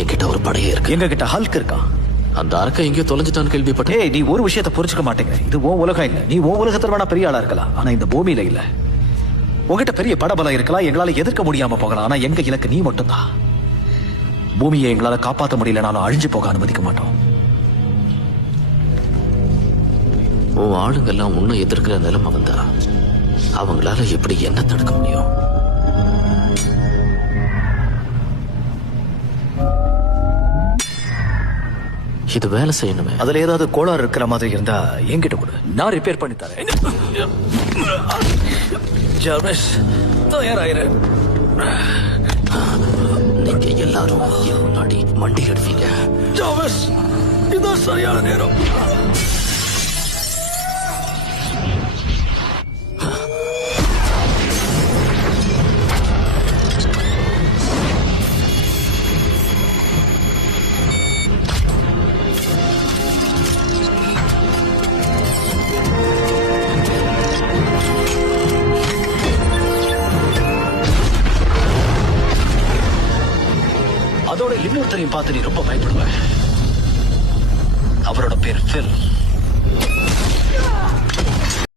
என்கிட்ட ஒரு படையே இருக்கு. எங்க கிட்ட ஹல்க் இருக்கான். அந்த அரக்க எங்கேயோ தொலைஞ்சிட்டான்னு கேள்விப்பட்டேன். நீ ஒரு விஷயத்தை புரிஞ்சுக்க மாட்டேங்க. இது ஓ உலகம் இல்ல. நீ ஓ உலகத்துல வேணா பெரிய ஆளா இருக்கலாம், ஆனா இந்த பூமியில இல்ல. உங்ககிட்ட பெரிய படபலம் இருக்கலாம், எங்களால எதிர்க்க முடியாம போகலாம், ஆனா எங்க இலக்கு நீ மட்டும்தான். பூமியை எங்களால காப்பாற்ற முடியலனாலும் அழிஞ்சு போக அனுமதிக்க மாட்டோம். உன் ஆளுங்கெல்லாம் உன்னை எதிர்க்கிற நிலைமை வந்தா அவங்களால எப்படி என்ன தடுக்க முடியும்? இது வேலை செய்யணுமே. அதுல ஏதாவது கோளாறு இருக்கிற மாதிரி இருந்தா என்கிட்ட கொடு, நான் ரிப்பேர் பண்ணி தரேன். ஜார்விஸ், தயாராயிரு. நீங்க எல்லாரும் என் முன்னாடி மண்டி எடுப்பீங்க. ஜார்விஸ், இதுதான் சரியான நேரம். அதோட இன்னொருத்தரையும் பார்த்து நீ ரொம்ப பயப்படுவ. அவரோட பேர் ஃபில்.